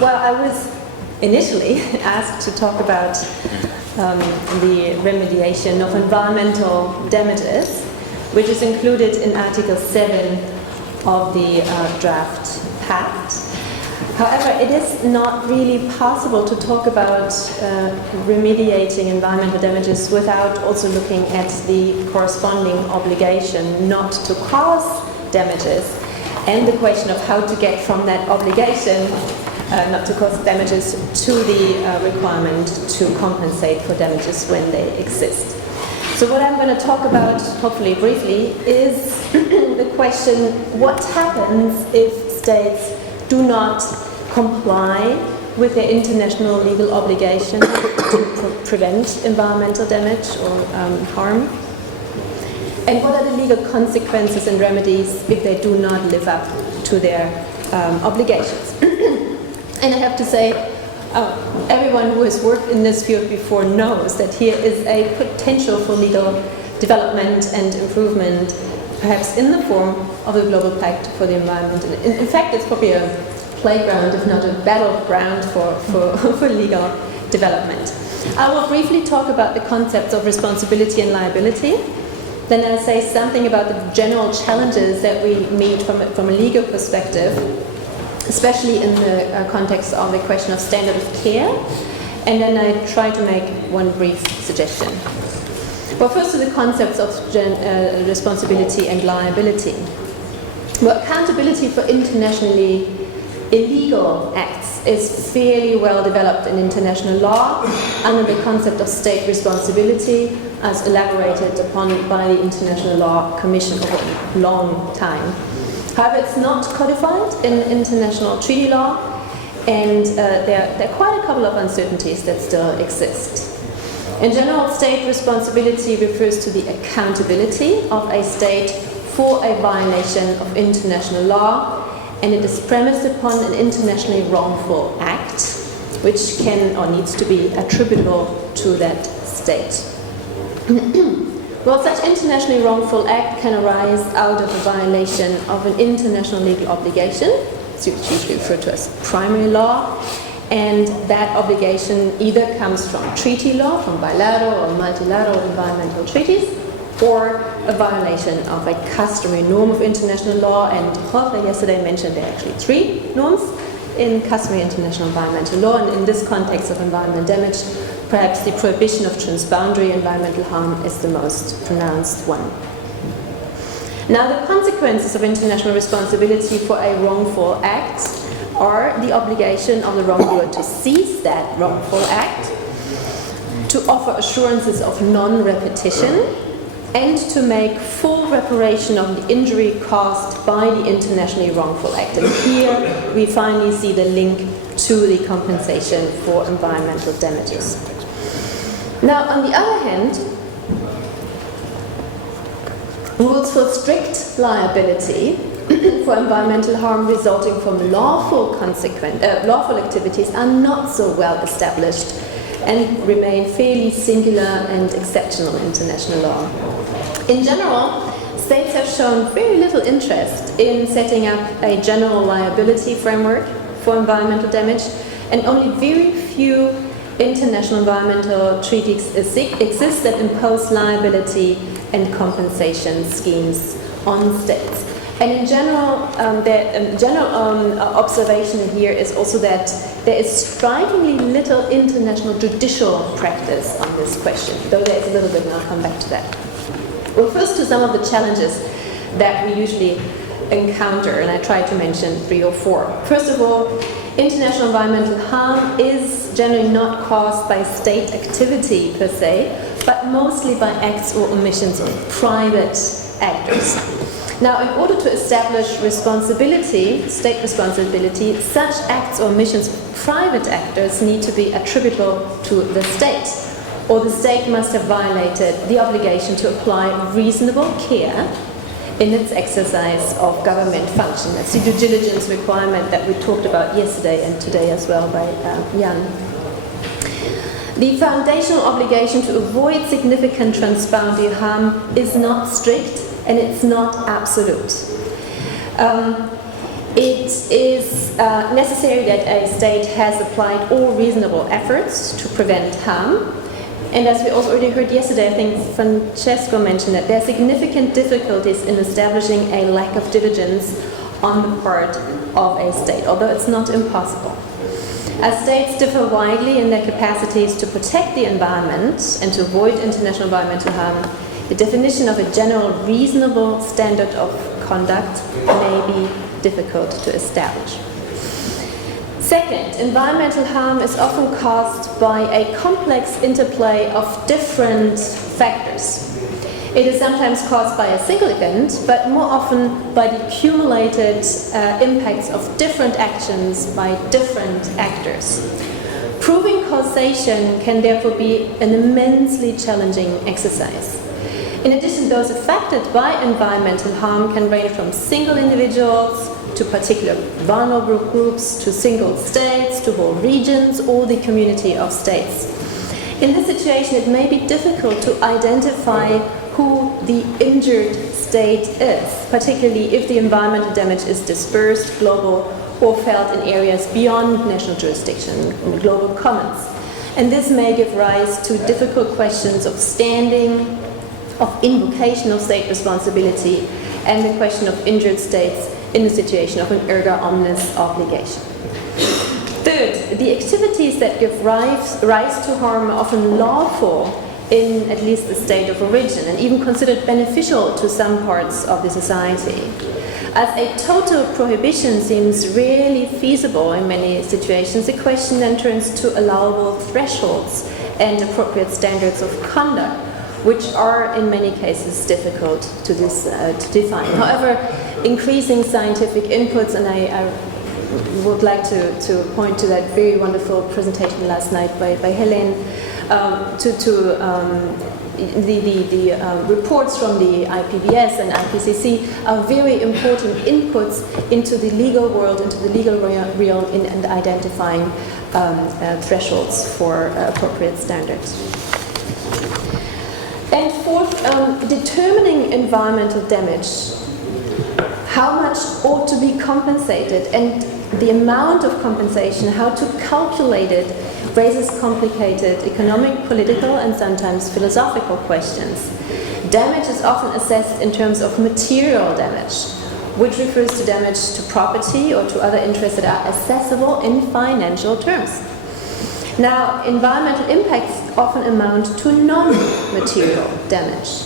Well, I was initially asked to talk about the remediation of environmental damages, which is included in Article 7 of the draft Pact. However, it is not really possible to talk about remediating environmental damages without also looking at the corresponding obligation not to cause damages, and the question of how to get from that obligation not to cause damages to the requirement to compensate for damages when they exist. So what I'm going to talk about, hopefully briefly, is the question: what happens if states do not comply with their international legal obligation to prevent environmental damage or harm? And what are the legal consequences and remedies if they do not live up to their obligations? And I have to say, everyone who has worked in this field before knows that here is a potential for legal development and improvement, perhaps in the form of a global pact for the environment. In fact, it's probably a playground, if not a battleground for legal development. I will briefly talk about the concepts of responsibility and liability. Then I'll say something about the general challenges that we meet from a legal perspective, especially in the context of the question of standard of care. And then I try to make one brief suggestion. Well, first to the concepts of responsibility and liability. Well, accountability for internationally illegal acts is fairly well developed in international law under the concept of state responsibility as elaborated upon by the International Law Commission over a long time. However, it's not codified in international treaty law, and there are quite a couple of uncertainties that still exist. In general, state responsibility refers to the accountability of a state for a violation of international law, and it is premised upon an internationally wrongful act, which can or needs to be attributable to that state. Well, such internationally wrongful act can arise out of a violation of an international legal obligation, it's usually referred to as primary law, and that obligation either comes from treaty law, from bilateral or multilateral environmental treaties, or a violation of a customary norm of international law. And Jorge yesterday mentioned there are actually 3 norms in customary international environmental law, and in this context of environmental damage, perhaps the prohibition of transboundary environmental harm is the most pronounced one. Now, the consequences of international responsibility for a wrongful act are the obligation of the wrongdoer to cease that wrongful act, to offer assurances of non-repetition, and to make full reparation of the injury caused by the internationally wrongful act. And here we finally see the link to the compensation for environmental damages. Now, on the other hand, rules for strict liability for environmental harm resulting from lawful activities are not so well established and remain fairly singular and exceptional in international law. In general, states have shown very little interest in setting up a general liability framework for environmental damage, and only very few international environmental treaties exist that impose liability and compensation schemes on states. And in general, the observation here is also that there is strikingly little international judicial practice on this question, though there is a little bit, and I'll come back to that. Well, first to some of the challenges that we usually encounter, and I try to mention 3 or 4. First of all, international environmental harm is generally not caused by state activity per se, but mostly by acts or omissions of private actors. Now, in order to establish responsibility, state responsibility, such acts or omissions of private actors need to be attributable to the state, or the state must have violated the obligation to apply reasonable care in its exercise of government function. That's the due diligence requirement that we talked about yesterday and today as well by Jan. The foundational obligation to avoid significant transboundary harm is not strict, and it's not absolute. It is necessary that a state has applied all reasonable efforts to prevent harm. And as we also already heard yesterday, I think Francesco mentioned that there are significant difficulties in establishing a lack of diligence on the part of a state, although it's not impossible. As states differ widely in their capacities to protect the environment and to avoid international environmental harm, the definition of a general reasonable standard of conduct may be difficult to establish. Second, environmental harm is often caused by a complex interplay of different factors. It is sometimes caused by a single event, but more often by the accumulated impacts of different actions by different actors. Proving causation can therefore be an immensely challenging exercise. In addition, those affected by environmental harm can range from single individuals to particular vulnerable groups, to single states, to whole regions, or the community of states. In this situation, it may be difficult to identify who the injured state is, particularly if the environmental damage is dispersed, global, or felt in areas beyond national jurisdiction, in global commons. And this may give rise to difficult questions of standing, of invocation of state responsibility, and the question of injured states in the situation of an erga omnes obligation. Third, the activities that give rise to harm are often lawful in at least the state of origin and even considered beneficial to some parts of the society. As a total prohibition seems rarely feasible in many situations, the question then turns to allowable thresholds and appropriate standards of conduct, which are in many cases difficult to define. However, increasing scientific inputs, and I would like to point to that very wonderful presentation last night by Helene, the reports from the IPBS and IPCC are very important inputs into the legal world, into the legal realm in identifying thresholds for appropriate standards. And fourth, determining environmental damage. How much ought to be compensated, and the amount of compensation, how to calculate it, raises complicated economic, political, and sometimes philosophical questions. Damage is often assessed in terms of material damage, which refers to damage to property or to other interests that are accessible in financial terms. Now, environmental impacts often amount to non-material damage.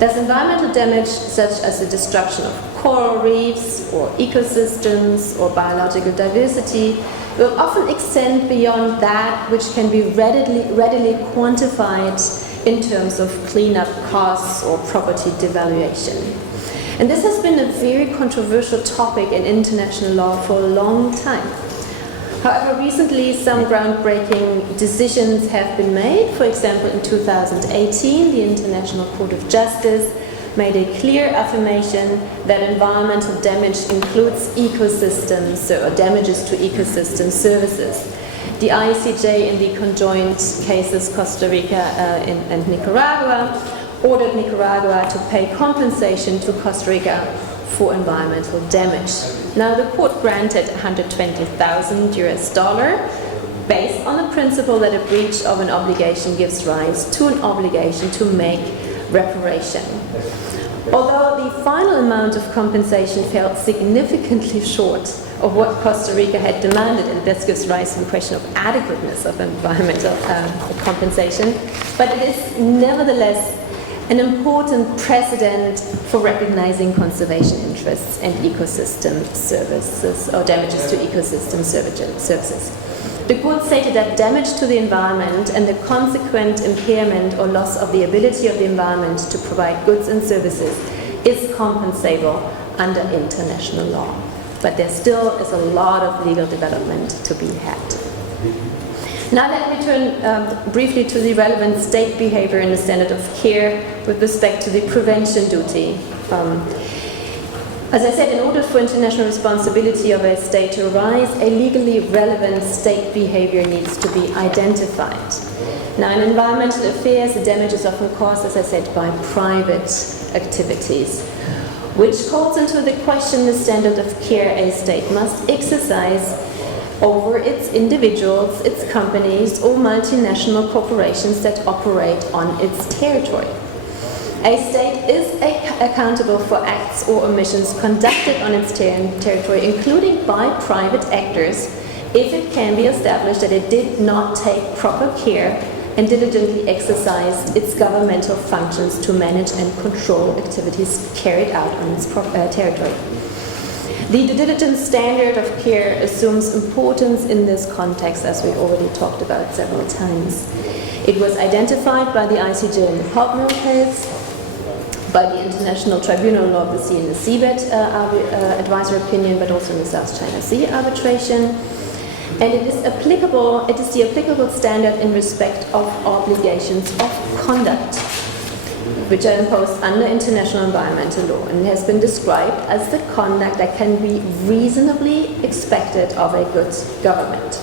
Thus, environmental damage, such as the destruction of coral reefs or ecosystems or biological diversity, will often extend beyond that which can be readily quantified in terms of cleanup costs or property devaluation. And this has been a very controversial topic in international law for a long time. However, recently some groundbreaking decisions have been made. For example, in 2018, the International Court of Justice made a clear affirmation that environmental damage includes ecosystems or damages to ecosystem services. The ICJ in the conjoined cases Costa Rica and Nicaragua ordered Nicaragua to pay compensation to Costa Rica for environmental damage. Now, the court granted $120,000 based on the principle that a breach of an obligation gives rise to an obligation to make reparation. Although the final amount of compensation fell significantly short of what Costa Rica had demanded, and this gives rise to the question of adequateness of environmental compensation, but it is nevertheless an important precedent for recognizing conservation interests and ecosystem services or damages to ecosystem services. The court stated that damage to the environment and the consequent impairment or loss of the ability of the environment to provide goods and services is compensable under international law. But there still is a lot of legal development to be had. Now let me turn briefly to the relevant state behavior and the standard of care with respect to the prevention duty. As I said, in order for international responsibility of a state to arise, a legally relevant state behavior needs to be identified. Now, in environmental affairs, the damage is often caused, as I said, by private activities. which calls into the question the standard of care a state must exercise over its individuals, its companies, or multinational corporations that operate on its territory. A state is accountable for acts or omissions conducted on its territory, including by private actors, if it can be established that it did not take proper care and diligently exercised its governmental functions to manage and control activities carried out on its territory. The due diligence standard of care assumes importance in this context, as we already talked about several times. It was identified by the ICJ in the Palmer case, by the International Tribunal Law of the Sea in the Seabed advisory opinion, but also in the South China Sea arbitration. And it is the applicable standard in respect of obligations of conduct, which are imposed under international environmental law, and has been described as the conduct that can be reasonably expected of a good government.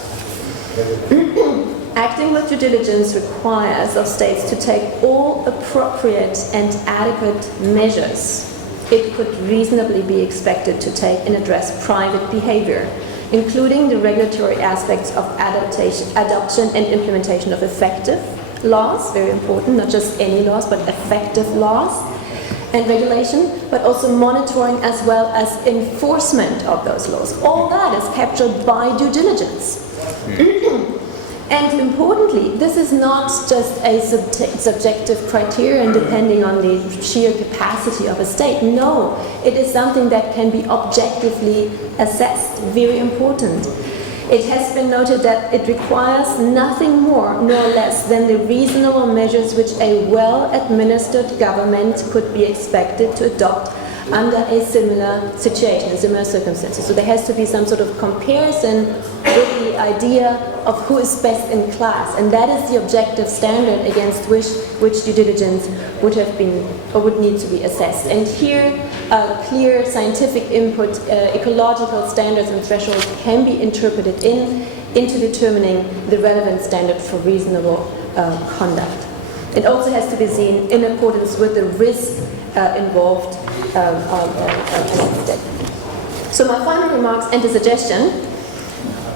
Acting with due diligence requires of states to take all appropriate and adequate measures it could reasonably be expected to take and address private behavior, including the regulatory aspects of adoption and implementation of effective laws, very important, not just any laws, but effective laws and regulation, but also monitoring as well as enforcement of those laws. All that is captured by due diligence. And importantly, this is not just a subjective criterion depending on the sheer capacity of a state. No, it is something that can be objectively assessed. Very important. It has been noted that it requires nothing more nor less than the reasonable measures which a well-administered government could be expected to adopt under a similar situation, in similar circumstances. So there has to be some sort of comparison with the idea of who is best in class, and that is the objective standard against which due diligence would have been or would need to be assessed. And here, clear scientific input, ecological standards and thresholds can be interpreted into determining the relevant standard for reasonable conduct. It also has to be seen in accordance with the risk involved. So my final remarks and a suggestion: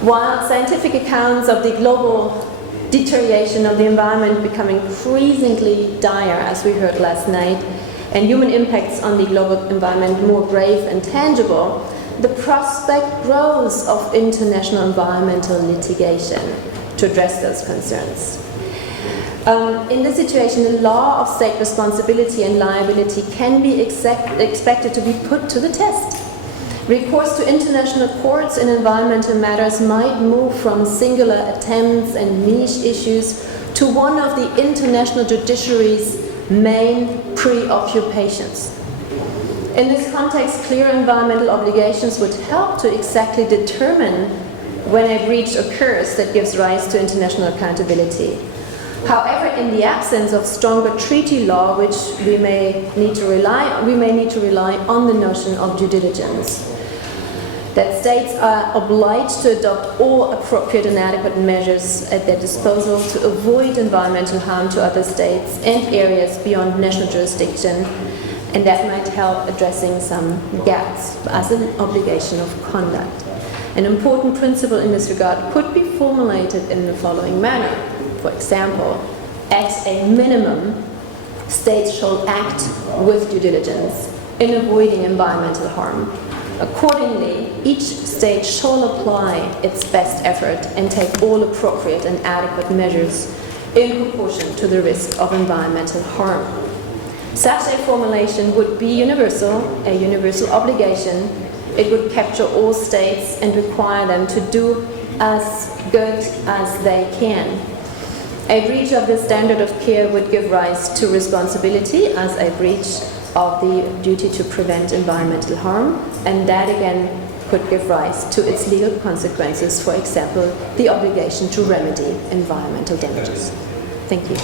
while scientific accounts of the global deterioration of the environment become increasingly dire, as we heard last night, and human impacts on the global environment more grave and tangible, the prospect grows of international environmental litigation to address those concerns. In this situation, the law of state responsibility and liability can be expected to be put to the test. Recourse to international courts in environmental matters might move from singular attempts and niche issues to one of the international judiciary's main preoccupations. In this context, clear environmental obligations would help to exactly determine when a breach occurs that gives rise to international accountability. However, in the absence of stronger treaty law, which we may need to rely on the notion of due diligence, that states are obliged to adopt all appropriate and adequate measures at their disposal to avoid environmental harm to other states and areas beyond national jurisdiction, and that might help addressing some gaps as an obligation of conduct. An important principle in this regard could be formulated in the following manner. For example, at a minimum, states shall act with due diligence in avoiding environmental harm. Accordingly, each state shall apply its best effort and take all appropriate and adequate measures in proportion to the risk of environmental harm. Such a formulation would be universal, a universal obligation. It would capture all states and require them to do as good as they can. A breach of this standard of care would give rise to responsibility as a breach of the duty to prevent environmental harm, and that again could give rise to its legal consequences, for example, the obligation to remedy environmental damages. Thank you.